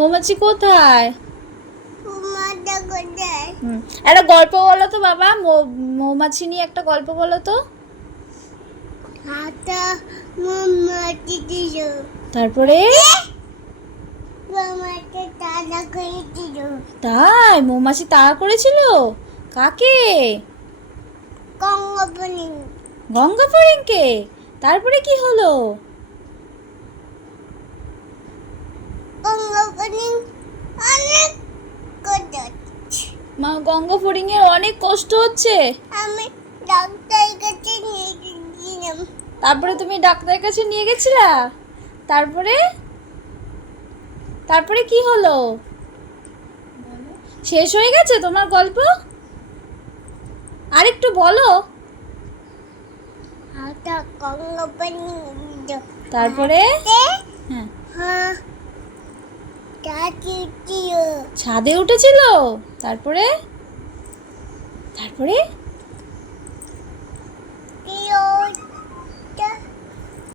মৌমাছি কোথায়? মাথা কোথায়? একটা গল্প বলো তো বাবা, মৌমাছি নিয়ে একটা গল্প বলো তো। হাতা মৌমাছি দিল। তারপরে? মৌমাছি তাড়া করেছিল। তাই মৌমাছি তাড়া করেছিল? কাকে? গঙ্গাপানি। গঙ্গা ফড়িংকে। তারপরে কি হলো? গঙ্গাপানি অনেক কথা। গঙ্গা ফড়িং এর অনেক কষ্ট হচ্ছে। আমি ডাক্তারের কাছে নিয়ে গেছিলাম। তারপরে তুমি ডাক্তারের কাছে নিয়ে গেছিলা? তারপরে? তারপরে কি হলো? শেষ হয়ে গেছে তোমার গল্প? আরেকটু বলো। হাতা গঙ্গাপানি দিল। তারপরে? হ্যাঁ। হ্যাঁ ছাদে উঠেছিল। তারপরে? তারপরে